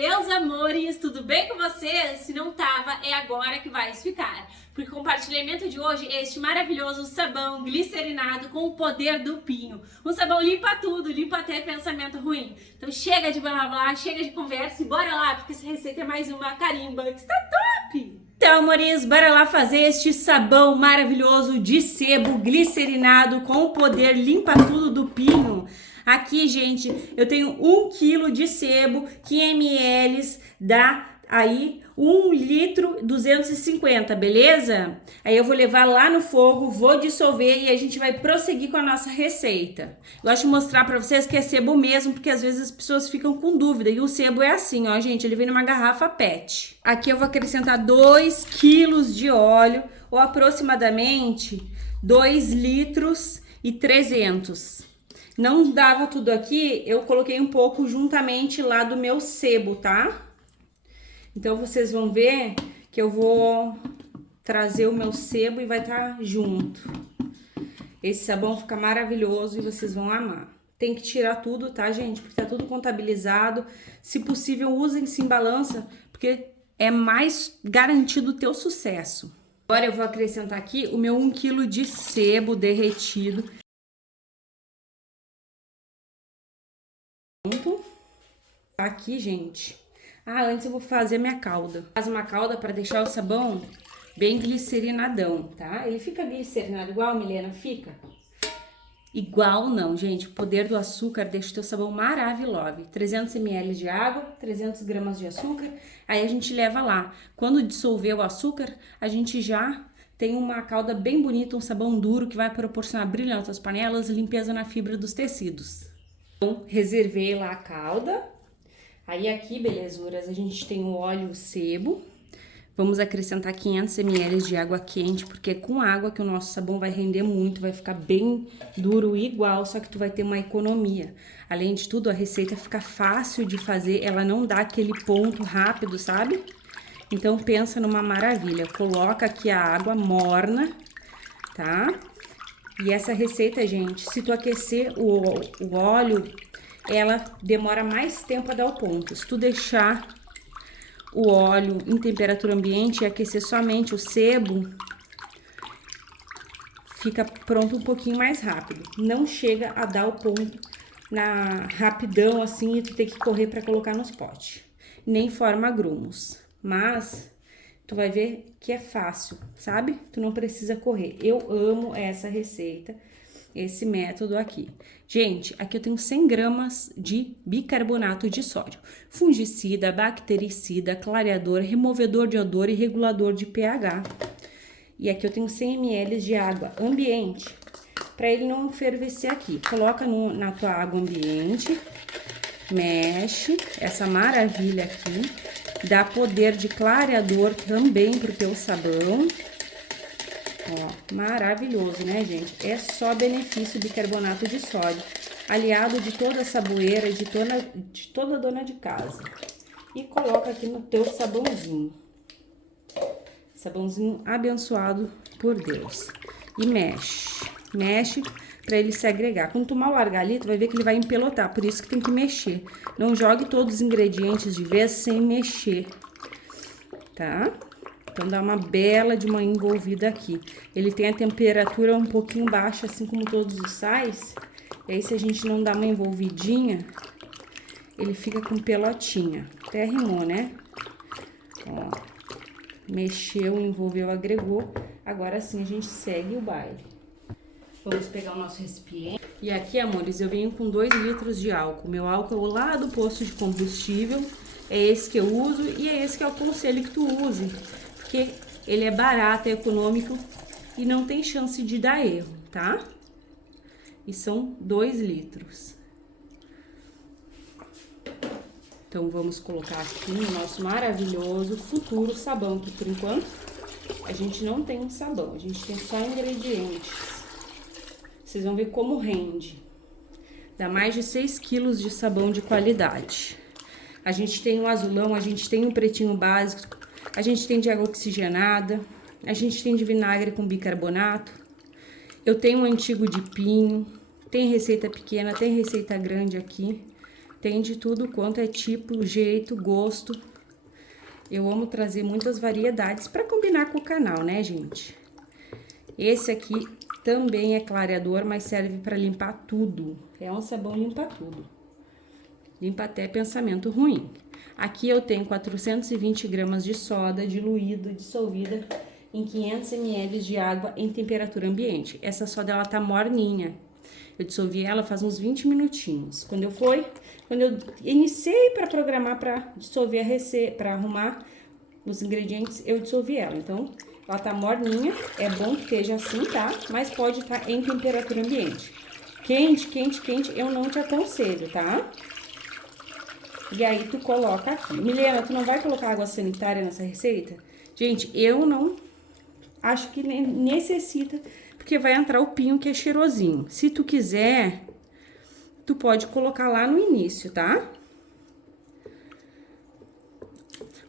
meus amores, tudo bem com vocês? Se não tava, é agora que vai ficar. Porque o compartilhamento de hoje é este maravilhoso sabão glicerinado com o poder do pinho. Um sabão limpa tudo, limpa até pensamento ruim. Então chega de blá blá blá, chega de conversa e bora lá, porque essa receita é mais uma carimba que está top! Então, amores, bora lá fazer este sabão maravilhoso de sebo glicerinado com o poder limpa tudo do pinho. Aqui, gente, eu tenho 1 kg de sebo, que em ml dá aí 1 litro 250, beleza? Aí eu vou levar lá no fogo, vou dissolver e a gente vai prosseguir com a nossa receita. Eu gosto de mostrar pra vocês que é sebo mesmo, porque às vezes as pessoas ficam com dúvida. E o sebo é assim, ó, gente, ele vem numa garrafa PET. Aqui eu vou acrescentar 2 kg de óleo, ou aproximadamente 2 litros e 300. Não dava tudo aqui, eu coloquei um pouco juntamente lá do meu sebo, tá? Então, vocês vão ver que eu vou trazer o meu sebo e vai estar junto. Esse sabão fica maravilhoso e vocês vão amar. Tem que tirar tudo, tá, gente? Porque tá tudo contabilizado. Se possível, usem sim balança, porque é mais garantido o teu sucesso. Agora eu vou acrescentar aqui o meu 1 kg de sebo derretido. Aqui, gente. Antes eu vou fazer minha calda. Faz uma calda para deixar o sabão bem glicerinadão, tá? Ele fica glicerinado igual, Milena? Fica? Igual não, gente. O poder do açúcar deixa o teu sabão maravilhoso. 300 ml de água, 300 gramas de açúcar. Aí a gente leva lá. Quando dissolver o açúcar, a gente já tem uma calda bem bonita, um sabão duro que vai proporcionar brilho nas tuas panelas, limpeza na fibra dos tecidos. Então, reservei lá a calda. Aí aqui, belezuras, a gente tem o óleo sebo. Vamos acrescentar 500 ml de água quente, porque é com água que o nosso sabão vai render muito, vai ficar bem duro igual, só que tu vai ter uma economia. Além de tudo, a receita fica fácil de fazer, ela não dá aquele ponto rápido, sabe? Então pensa numa maravilha. Coloca aqui a água morna, tá? E essa receita, gente, se tu aquecer o óleo, ela demora mais tempo a dar o ponto. Se tu deixar o óleo em temperatura ambiente e aquecer somente o sebo, fica pronto um pouquinho mais rápido. Não chega a dar o ponto na rapidão assim e tu tem que correr para colocar nos potes. Nem forma grumos, mas tu vai ver que é fácil, sabe? Tu não precisa correr. Eu amo essa receita, esse método aqui. Gente, aqui eu tenho 100 gramas de bicarbonato de sódio. Fungicida, bactericida, clareador, removedor de odor e regulador de pH. E aqui eu tenho 100 ml de água ambiente, para ele não fervecer aqui. Coloca na tua água ambiente, mexe essa maravilha aqui. Dá poder de clareador também pro teu sabão. Ó, maravilhoso, né, gente? É só benefício do bicarbonato de sódio, aliado de toda a saboeira, de toda dona de casa. E coloca aqui no teu sabãozinho. Sabãozinho abençoado por Deus. E mexe para ele se agregar. Quando tu mal largar ali, tu vai ver que ele vai empelotar, por isso que tem que mexer. Não jogue todos os ingredientes de vez sem mexer, tá? Então, dá uma bela de uma envolvida aqui. Ele tem a temperatura um pouquinho baixa, assim como todos os sais. E aí, se a gente não dá uma envolvidinha, ele fica com pelotinha. Até rimou, né? Ó, mexeu, envolveu, agregou. Agora sim, a gente segue o baile. Vamos pegar o nosso recipiente. E aqui, amores, eu venho com 2 litros de álcool. Meu álcool é lá do posto de combustível. É esse que eu uso e é esse que eu aconselho que tu use. Porque ele é barato, é econômico e não tem chance de dar erro, tá? E são 2 litros. Então, vamos colocar aqui no nosso maravilhoso futuro sabão, que por enquanto a gente não tem um sabão, a gente tem só ingredientes. Vocês vão ver como rende. Dá mais de 6 quilos de sabão de qualidade. A gente tem o azulão, a gente tem o pretinho básico, a gente tem de água oxigenada, a gente tem de vinagre com bicarbonato. Eu tenho um antigo de pinho, tem receita pequena, tem receita grande aqui. Tem de tudo quanto é tipo, jeito, gosto. Eu amo trazer muitas variedades para combinar com o canal, né, gente? Esse aqui também é clareador, mas serve para limpar tudo. É um sabão limpa tudo. Limpa até pensamento ruim. Aqui eu tenho 420 gramas de soda diluída, dissolvida em 500 ml de água em temperatura ambiente. Essa soda, ela tá morninha. Eu dissolvi ela faz uns 20 minutinhos. Quando eu iniciei para programar, para dissolver a receita, para arrumar os ingredientes, eu dissolvi ela. Então, ela tá morninha, é bom que esteja assim, tá? Mas pode estar em temperatura ambiente. Quente, quente, quente, eu não te aconselho, tá? E aí, tu coloca aqui. Milena, tu não vai colocar água sanitária nessa receita? Gente, eu não acho que necessita, porque vai entrar o pinho que é cheirosinho. Se tu quiser, tu pode colocar lá no início, tá?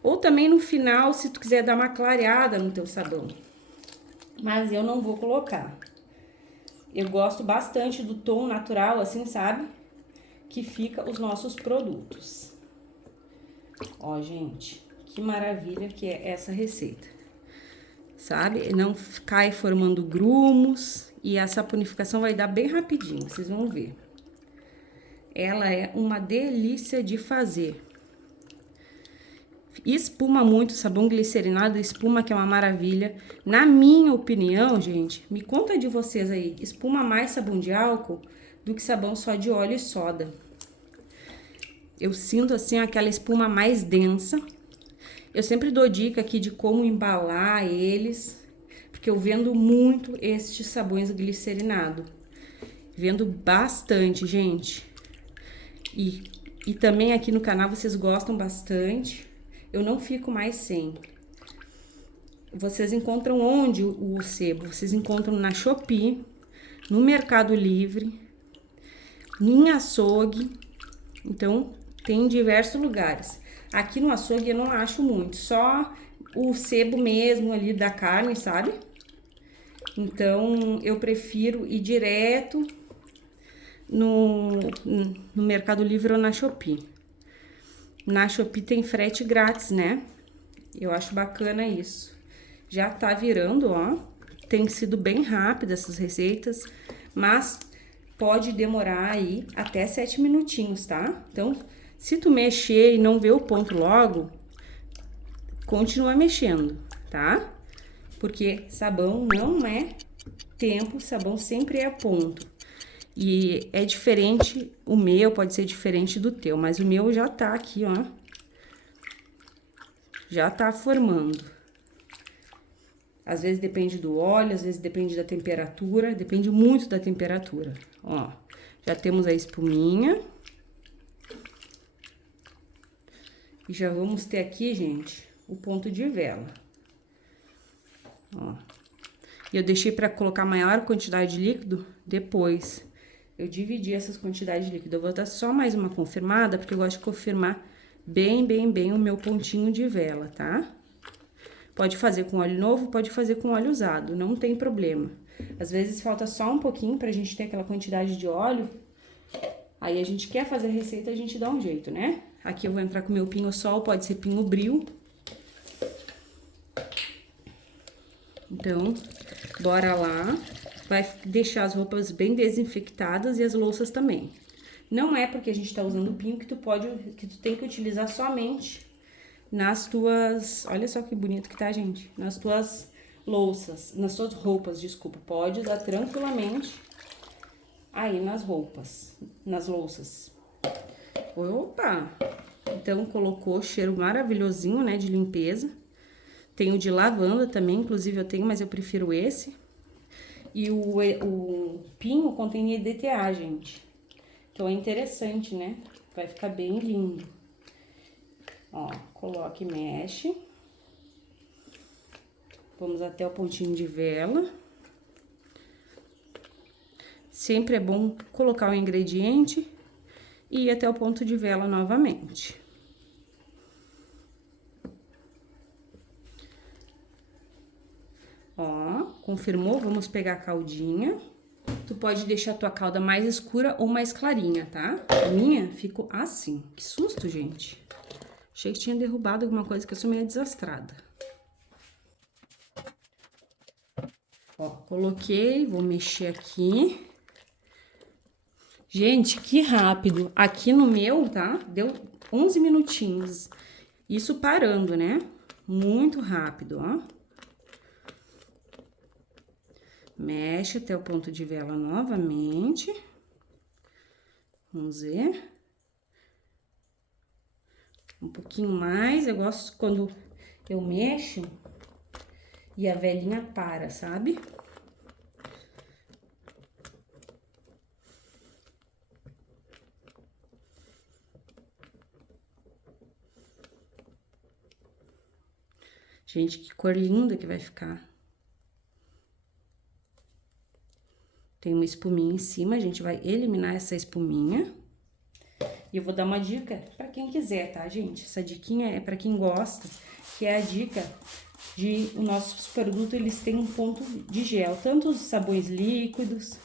Ou também no final, se tu quiser dar uma clareada no teu sabão. Mas eu não vou colocar. Eu gosto bastante do tom natural, assim, sabe? Que fica os nossos produtos. Ó, gente, que maravilha que é essa receita. Sabe? Não cai formando grumos e a saponificação vai dar bem rapidinho, vocês vão ver. Ela é uma delícia de fazer. Espuma muito, sabão glicerinado, espuma que é uma maravilha. Na minha opinião, gente, me conta de vocês aí, espuma mais sabão de álcool do que sabão só de óleo e soda. Eu sinto assim aquela espuma mais densa. Eu sempre dou dica aqui de como embalar eles, porque eu vendo muito estes sabões glicerinados. Vendo bastante, gente. E também aqui no canal vocês gostam bastante. Eu não fico mais sem. Vocês encontram onde o sebo? Vocês encontram na Shopee, no Mercado Livre, em açougue. Então, tem em diversos lugares. Aqui no açougue eu não acho muito, só o sebo mesmo ali da carne, sabe? Então, eu prefiro ir direto no Mercado Livre ou na Shopee. Na Shopee tem frete grátis, né? Eu acho bacana isso. Já tá virando, ó. Tem sido bem rápida essas receitas, mas pode demorar aí até 7 minutinhos, tá? Então, se tu mexer e não ver o ponto logo, continua mexendo, tá? Porque sabão não é tempo, sabão sempre é ponto. E é diferente, o meu pode ser diferente do teu, mas o meu já tá aqui, ó. Já tá formando. Às vezes depende do óleo, às vezes depende da temperatura, depende muito da temperatura. Ó, já temos a espuminha. E já vamos ter aqui, gente, o ponto de vela. Ó. E eu deixei pra colocar maior quantidade de líquido depois. Eu dividi essas quantidades de líquido. Eu vou dar só mais uma confirmada, porque eu gosto de confirmar bem o meu pontinho de vela, tá? Pode fazer com óleo novo, pode fazer com óleo usado, não tem problema. Às vezes falta só um pouquinho pra gente ter aquela quantidade de óleo. Aí a gente quer fazer a receita, a gente dá um jeito, né? Aqui eu vou entrar com meu pinho-sol, pode ser pinho-bril. Então, bora lá. Vai deixar as roupas bem desinfectadas e as louças também. Não é porque a gente tá usando pinho que tu tem que utilizar somente nas tuas... Olha só que bonito que tá, gente. Nas tuas louças, nas tuas roupas, desculpa. Pode usar tranquilamente aí nas roupas, nas louças. Opa! Então, colocou cheiro maravilhosinho, né, de limpeza. Tem o de lavanda também, inclusive eu tenho, mas eu prefiro esse. E o pinho contém EDTA, gente. Então, é interessante, né? Vai ficar bem lindo. Ó, coloca e mexe. Vamos até o pontinho de vela. Sempre é bom colocar o ingrediente e ir até o ponto de vela novamente. Ó, confirmou? Vamos pegar a caldinha. Tu pode deixar a tua calda mais escura ou mais clarinha, tá? A minha ficou assim. Que susto, gente. Achei que tinha derrubado alguma coisa, que eu sou meio desastrada. Ó, coloquei, vou mexer aqui. Gente, que rápido. Aqui no meu, tá? Deu 11 minutinhos. Isso parando, né? Muito rápido, ó. Mexe até o ponto de vela novamente. Vamos ver. Um pouquinho mais. Eu gosto quando eu mexo e a velinha para, sabe? Gente, que cor linda que vai ficar. Tem uma espuminha em cima, a gente vai eliminar essa espuminha. E eu vou dar uma dica pra quem quiser, tá, gente? Essa diquinha é pra quem gosta, que é a dica de os nossos produtos, eles têm um ponto de gel. Tanto os sabões líquidos,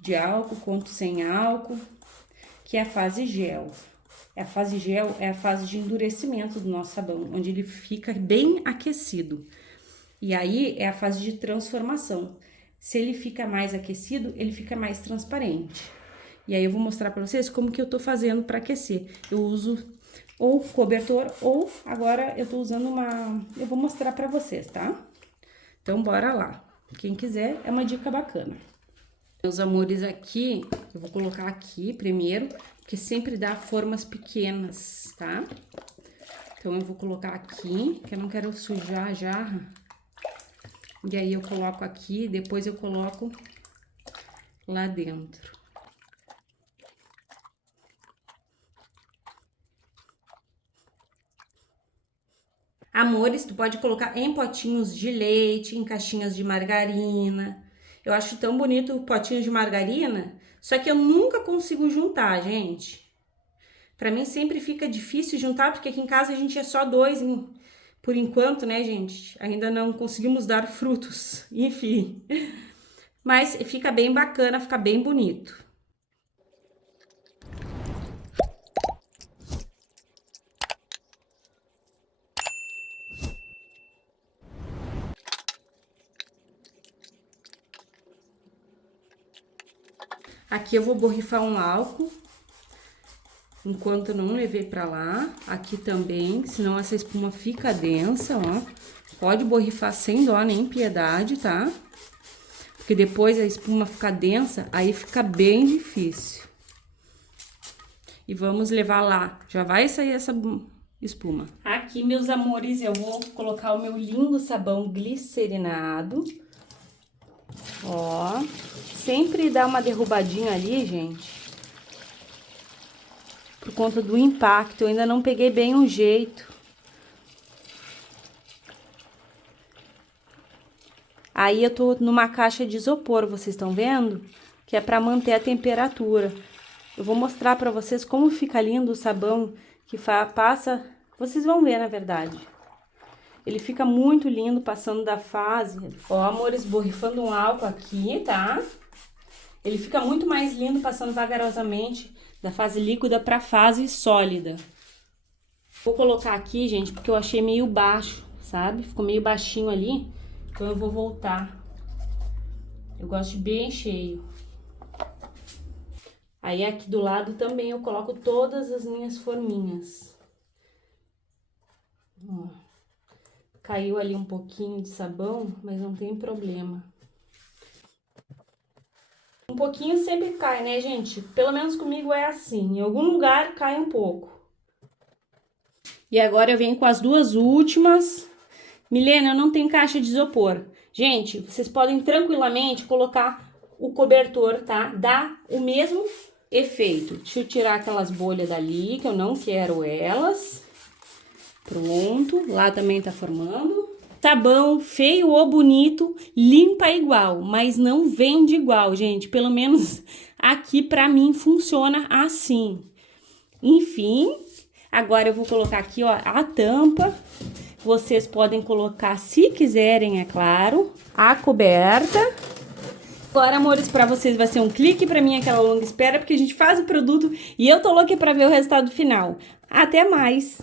de álcool, quanto sem álcool, que é a fase gel. A fase gel é a fase de endurecimento do nosso sabão, onde ele fica bem aquecido. E aí é a fase de transformação. Se ele fica mais aquecido, ele fica mais transparente. E aí eu vou mostrar pra vocês como que eu tô fazendo pra aquecer. Eu uso ou cobertor ou agora eu tô usando uma... Eu vou mostrar pra vocês, tá? Então bora lá. Quem quiser, é uma dica bacana. Meus amores, aqui, eu vou colocar aqui primeiro, porque sempre dá formas pequenas, tá? Então eu vou colocar aqui, que eu não quero sujar a jarra. E aí eu coloco aqui, depois eu coloco lá dentro. Amores, tu pode colocar em potinhos de leite, em caixinhas de margarina. Eu acho tão bonito o potinho de margarina, só que eu nunca consigo juntar, gente. Pra mim sempre fica difícil juntar, porque aqui em casa a gente é só dois, por enquanto, né, gente? Ainda não conseguimos dar frutos, enfim. Mas fica bem bacana, fica bem bonito. Aqui eu vou borrifar um álcool, enquanto eu não levei pra lá. Aqui também, senão essa espuma fica densa, ó. Pode borrifar sem dó nem piedade, tá? Porque depois a espuma fica densa, aí fica bem difícil. E vamos levar lá, já vai sair essa espuma. Aqui, meus amores, eu vou colocar o meu lindo sabão glicerinado. Ó, sempre dá uma derrubadinha ali, gente. Por conta do impacto, eu ainda não peguei bem o jeito. Aí eu tô numa caixa de isopor, vocês estão vendo? Que é pra manter a temperatura. Eu vou mostrar pra vocês como fica lindo o sabão que passa... Vocês vão ver, na verdade. Ele fica muito lindo passando da fase. Ó, amores, borrifando um álcool aqui, tá? Ele fica muito mais lindo passando vagarosamente da fase líquida pra fase sólida. Vou colocar aqui, gente, porque eu achei meio baixo, sabe? Ficou meio baixinho ali, então eu vou voltar. Eu gosto de bem cheio. Aí aqui do lado também eu coloco todas as minhas forminhas. Ó. Caiu ali um pouquinho de sabão, mas não tem problema. Um pouquinho sempre cai, né, gente? Pelo menos comigo é assim. Em algum lugar cai um pouco. E agora eu venho com as duas últimas. Milena, eu não tenho caixa de isopor. Gente, vocês podem tranquilamente colocar o cobertor, tá? Dá o mesmo efeito. Deixa eu tirar aquelas bolhas dali, que eu não quero elas. Pronto, lá também tá formando. Sabão, feio ou bonito, limpa igual, mas não vende igual, gente. Pelo menos aqui pra mim funciona assim. Enfim, agora eu vou colocar aqui, ó, a tampa. Vocês podem colocar, se quiserem, é claro, a coberta. Agora, amores, pra vocês vai ser um clique, pra mim aquela longa espera, porque a gente faz o produto e eu tô louca pra ver o resultado final. Até mais!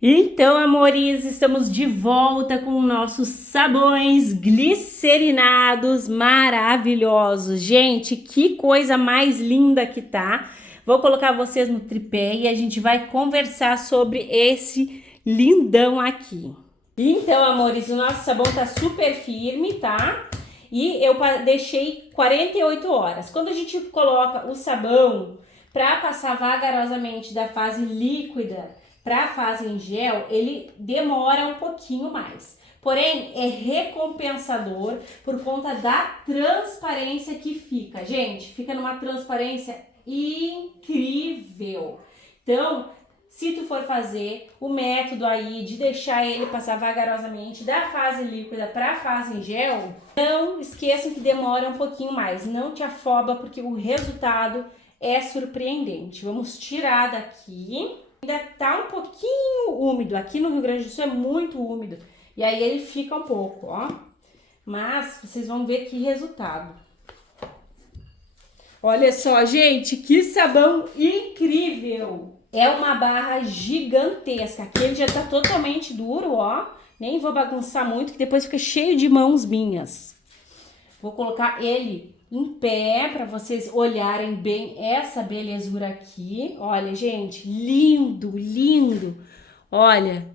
Então, amores, estamos de volta com nossos sabões glicerinados maravilhosos. Gente, que coisa mais linda que tá! Vou colocar vocês no tripé e a gente vai conversar sobre esse lindão aqui. Então, amores, o nosso sabão tá super firme, tá? E eu deixei 48 horas. Quando a gente coloca o sabão para passar vagarosamente da fase líquida para a fase em gel, ele demora um pouquinho mais. Porém, é recompensador por conta da transparência que fica. Gente, fica numa transparência incrível. Então, se tu for fazer o método aí de deixar ele passar vagarosamente da fase líquida para a fase em gel, não esqueçam que demora um pouquinho mais. Não te afoba, porque o resultado é surpreendente. Vamos tirar daqui. Ainda tá um pouquinho úmido. Aqui no Rio Grande do Sul é muito úmido. E aí ele fica um pouco, ó. Mas vocês vão ver que resultado. Olha só, gente, que sabão incrível! É uma barra gigantesca. Aqui ele já tá totalmente duro, ó. Nem vou bagunçar muito, que depois fica cheio de mãos minhas. Vou colocar ele em pé para vocês olharem bem essa belezura aqui. Olha, gente, lindo, lindo. Olha,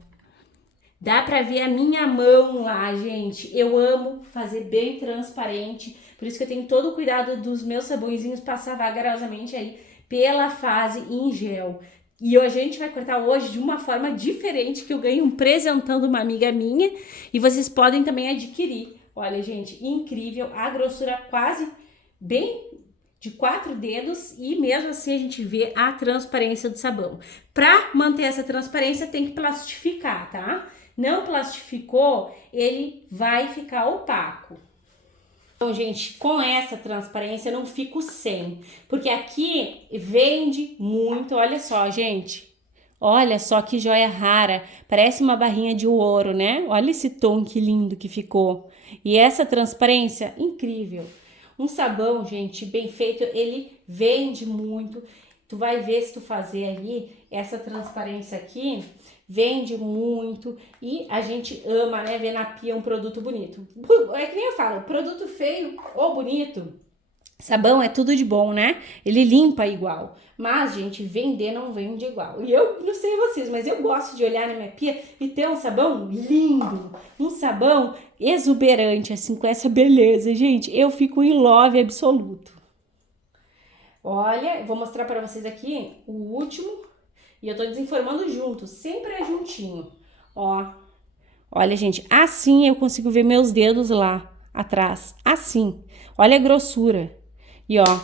dá para ver a minha mão lá, gente. Eu amo fazer bem transparente. Por isso que eu tenho todo o cuidado dos meus sabõezinhos passar vagarosamente aí pela fase em gel. E a gente vai cortar hoje de uma forma diferente, que eu ganhei um presentão de uma amiga minha. E vocês podem também adquirir. Olha, gente, incrível. A grossura quase bem de 4 dedos. E mesmo assim a gente vê a transparência do sabão. Para manter essa transparência tem que plastificar, tá? Não plastificou, ele vai ficar opaco. Então, gente, com essa transparência eu não fico sem, porque aqui vende muito, olha só, gente. Olha só que joia rara, parece uma barrinha de ouro, né? Olha esse tom que lindo que ficou. E essa transparência, incrível. Um sabão, gente, bem feito, ele vende muito. Tu vai ver se tu fazer ali, essa transparência aqui, vende muito e a gente ama, né, ver na pia um produto bonito. É que nem eu falo, produto feio ou bonito, sabão é tudo de bom, né? Ele limpa igual, mas, gente, vender não vende igual. E eu não sei vocês, mas eu gosto de olhar na minha pia e ter um sabão lindo, um sabão exuberante, assim, com essa beleza. Gente, eu fico em love absoluto. Olha, eu vou mostrar para vocês aqui o último. E eu tô desenformando junto, sempre é juntinho, ó. Olha, gente, assim eu consigo ver meus dedos lá atrás, assim. Olha a grossura. E ó,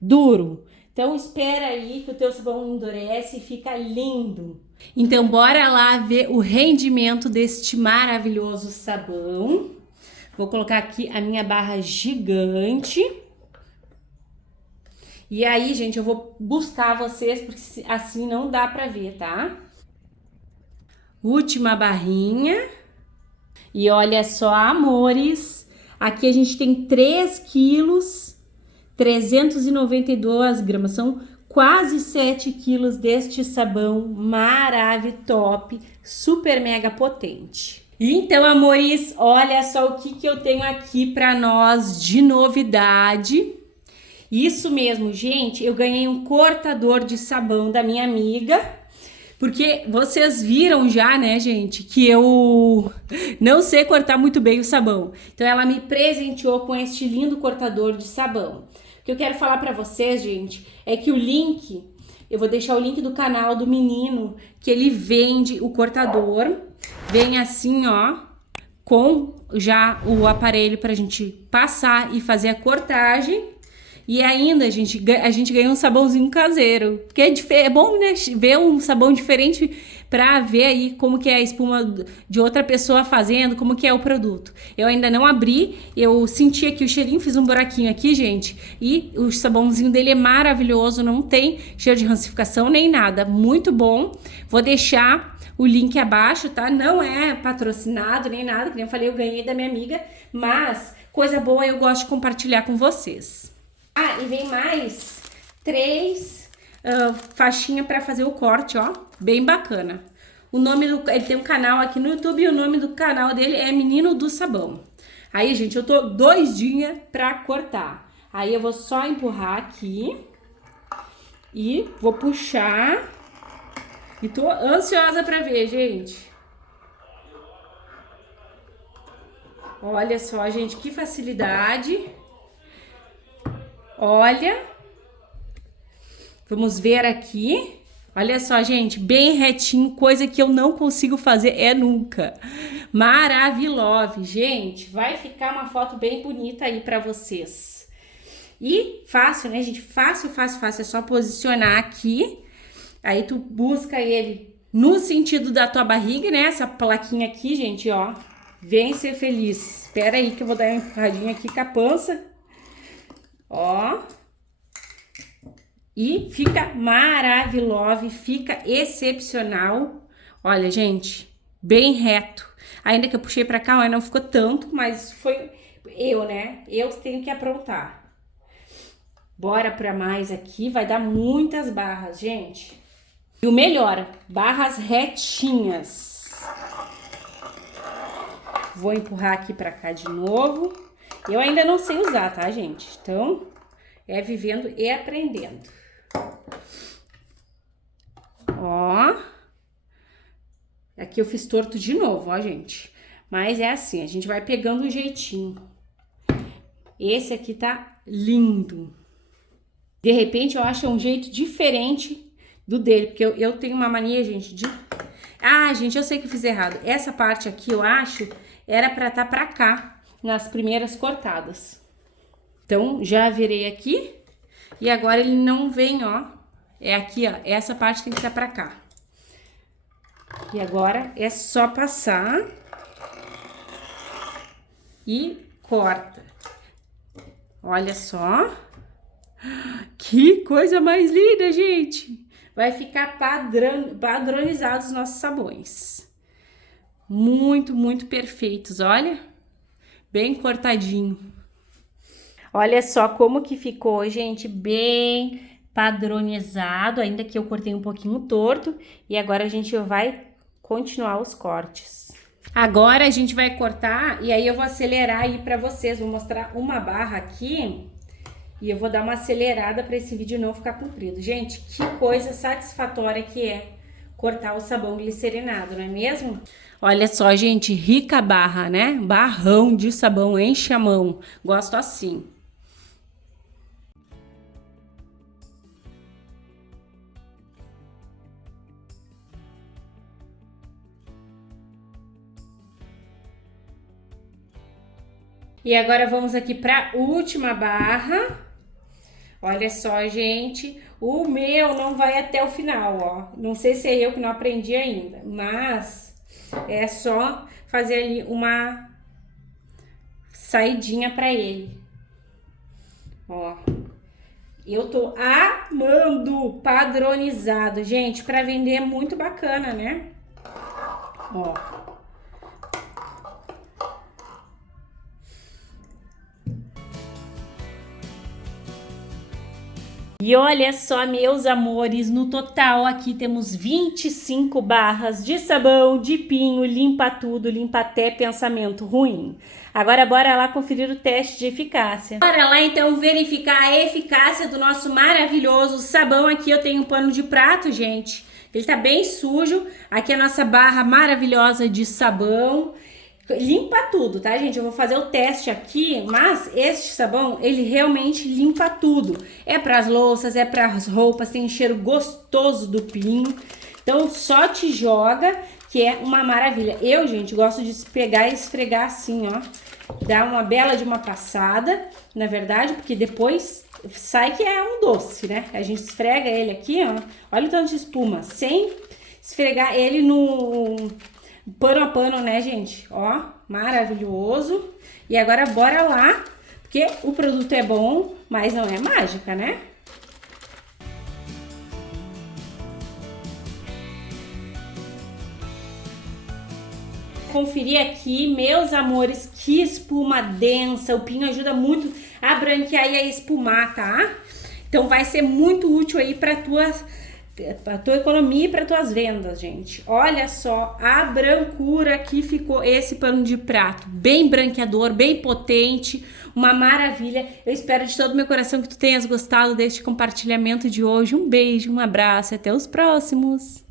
duro. Então espera aí que o teu sabão endurece e fica lindo. Então bora lá ver o rendimento deste maravilhoso sabão. Vou colocar aqui a minha barra gigante. E aí, gente, eu vou buscar vocês, porque assim não dá pra ver, tá? Última barrinha. E olha só, amores, aqui a gente tem 3 quilos, 392 gramas. São quase 7 quilos deste sabão maravilhoso, top, super mega potente. Então, amores, olha só o que eu tenho aqui pra nós de novidade. Isso mesmo, gente, eu ganhei um cortador de sabão da minha amiga, porque vocês viram já, né, gente, que eu não sei cortar muito bem o sabão. Então ela me presenteou com este lindo cortador de sabão. O que eu quero falar pra vocês, gente, é que o link, eu vou deixar o link do canal do menino, que ele vende o cortador, vem assim, ó, com já o aparelho pra gente passar e fazer a cortagem. E ainda, gente, a gente ganhou um sabãozinho caseiro. Porque é bom, né, ver um sabão diferente para ver aí como que é a espuma de outra pessoa fazendo, como que é o produto. Eu ainda não abri, eu senti aqui o cheirinho, fiz um buraquinho aqui, gente, e o sabãozinho dele é maravilhoso, não tem cheiro de rancificação nem nada, muito bom. Vou deixar o link abaixo, tá? Não é patrocinado nem nada, como eu falei, eu ganhei da minha amiga, mas coisa boa eu gosto de compartilhar com vocês. Ah, e vem mais 3 faixinhas para fazer o corte, ó, bem bacana. O nome do, ele tem um canal aqui no YouTube e o nome do canal dele é Menino do Sabão. Aí, gente, eu tô doidinha pra cortar. Aí eu vou só empurrar aqui e vou puxar. E tô ansiosa pra ver, gente. Olha só, gente, que facilidade. Olha. Vamos ver aqui. Olha só, gente, bem retinho, coisa que eu não consigo fazer nunca. Maravilhoso, gente. Vai ficar uma foto bem bonita aí pra vocês. E fácil, né, gente? Fácil, fácil, fácil. É só posicionar aqui. Aí tu busca ele no sentido da tua barriga, né? Essa plaquinha aqui, gente, ó. Vem ser feliz. Espera aí que eu vou dar uma empurradinha aqui com a pança. Ó. E fica maravilhoso, fica excepcional. Olha, gente, bem reto. Ainda que eu puxei pra cá, ó, não ficou tanto, mas foi eu, né? Eu tenho que aprontar. Bora pra mais aqui, vai dar muitas barras, gente. E o melhor, barras retinhas. Vou empurrar aqui pra cá de novo. Eu ainda não sei usar, tá, gente? Então, é vivendo e aprendendo. Ó. Aqui eu fiz torto de novo, ó, gente. Mas é assim, a gente vai pegando um jeitinho. Esse aqui tá lindo. De repente, eu acho um jeito diferente do dele, porque eu tenho uma mania, gente, de... Ah, gente, eu sei que eu fiz errado. Essa parte aqui, eu acho, era pra tá pra cá, nas primeiras cortadas. Então, já virei aqui. E agora ele não vem, ó. É aqui, ó. Essa parte tem que estar pra cá. E agora é só passar. E corta. Olha só. Que coisa mais linda, gente. Vai ficar padronizados os nossos sabões. Muito, muito perfeitos, olha. Bem cortadinho. Olha só como que ficou, gente, bem padronizado, ainda que eu cortei um pouquinho torto. E agora a gente vai continuar os cortes. Agora a gente vai cortar e aí eu vou acelerar aí pra vocês. Vou mostrar uma barra aqui e eu vou dar uma acelerada para esse vídeo não ficar comprido. Gente, que coisa satisfatória que é cortar o sabão glicerinado, não é mesmo? Olha só, gente, rica barra, né? Barrão de sabão, enche a mão. Gosto assim. E agora vamos aqui para a última barra. Olha só, gente, o meu não vai até o final, ó. Não sei se é eu que não aprendi ainda, mas é só fazer ali uma saidinha para ele. Ó, eu tô amando padronizado, gente, para vender é muito bacana, né? Ó. E olha só, meus amores, no total aqui temos 25 barras de sabão de pinho, limpa tudo, limpa até pensamento ruim. Agora bora lá conferir o teste de eficácia. Bora lá então verificar a eficácia do nosso maravilhoso sabão. Aqui eu tenho um pano de prato, gente. Ele tá bem sujo. Aqui a nossa barra maravilhosa de sabão. Limpa tudo, tá, gente? Eu vou fazer o teste aqui, mas este sabão, ele realmente limpa tudo. É para as louças, é para as roupas, tem um cheiro gostoso do pinho. Então, só te joga, que é uma maravilha. Eu, gente, gosto de pegar e esfregar assim, ó. Dar uma bela de uma passada, na verdade, porque depois sai que é um doce, né? A gente esfrega ele aqui, ó. Olha o tanto de espuma, sem esfregar ele no pano a pano, né, gente? Ó, maravilhoso. E agora bora lá, porque o produto é bom, mas não é mágica, né? Conferir aqui, meus amores, que espuma densa. O Pinho ajuda muito a branquear e a espumar, tá? Então vai ser muito útil aí para tua economia e para tuas vendas, gente. Olha só a brancura que ficou esse pano de prato, bem branqueador, bem potente, uma maravilha. Eu espero de todo o meu coração que tu tenhas gostado deste compartilhamento de hoje. Um beijo, um abraço e até os próximos.